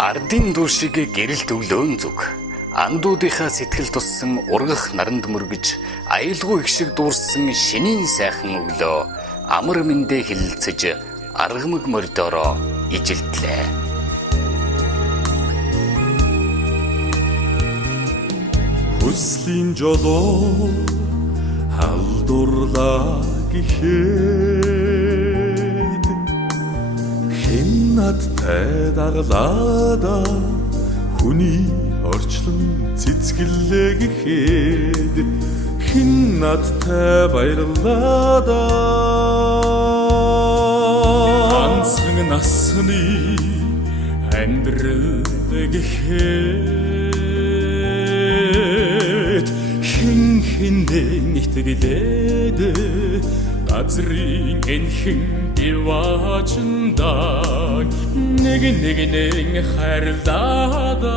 Ардын дүү шиг гэрэлт өглөөн зүг. Андуудынхаа сэтгэл туссан ургах наранд мөргөж, аялгүй их шиг дуурсан шинийн сайхан өглөө амар мэндэ хилэлцэж аргамаг мордороо ижилтлээ. Хүслийн жолоо халдуурлаа гэхэд хэн надтай даглаада хүний орчлон цэцгэлээ гэхэд хэн надтай баярлаада ганцхан насны амьдрал гэхэд хин итгэлээд газрын энхэн диваачнда нэг хайрлаада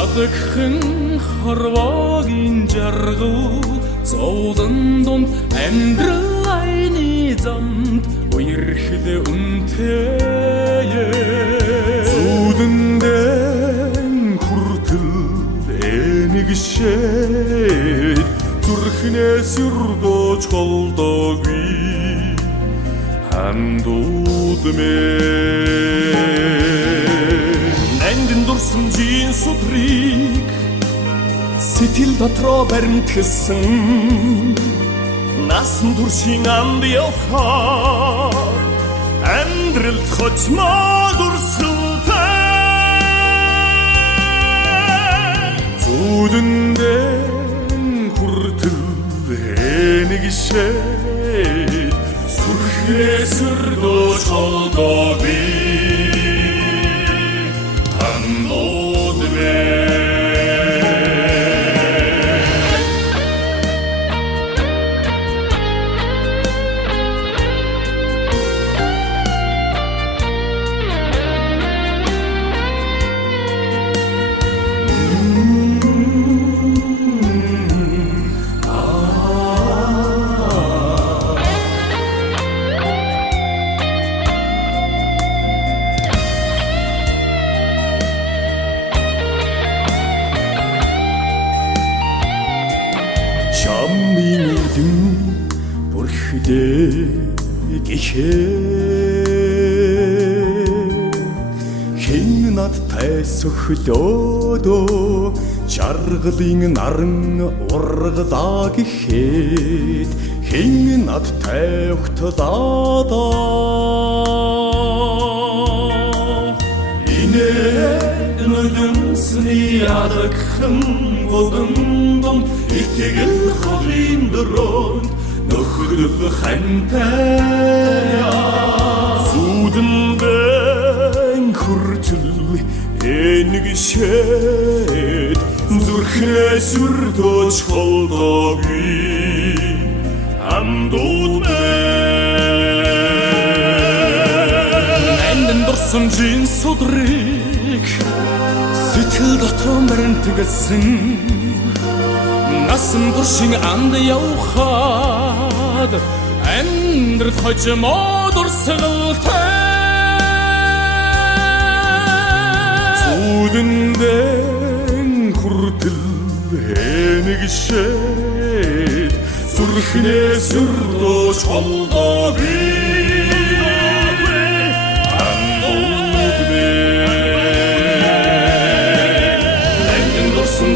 адагхан хорвогийн жаргал зовлон дунд амьдрал айны замд уярхэл үнтэе зүудэндэн хүртэл энэгшээд зүрхнээс юрдож холдоогүй хандууд мэн эндэн дурсан жин судрыг сэтгэл дотроо баримтгсан насан туршийн амд явхаа амьдралд хочмоо дурсалтай зүудэндэн хүртэл энэгшээд зүрхнээс өрдөөж холдоогүй хандууд мэн чамын үлэн бүрхлээ гэхэд хэн надтай сөхлөөдөө жаргалын наран ургалаа гэхэд хэн надтай өгтлаада нүдүнсний адагхан голдон итгэл хаврын дөрөнд нөхрөл хантая зүудэндэн хүртэл энэгшээд зүрхнээс өрдөөж холдоогүй хандууд мэн эндэн дурсан жин судрыг сэтгэл дотроо баримтгсан насан туршийн амд явхад амьдрал хочмоо дурсалтай зүудэндэн хүртэл энэгшээд зүрхнээс өрдөөж холдоогүй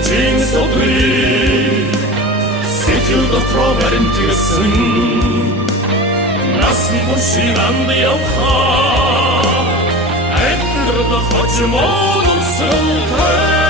жин судрыг сэтгэл дотроо баримтгсан насан туршийн амд явхаа амьдрал хочмоо дурсалтай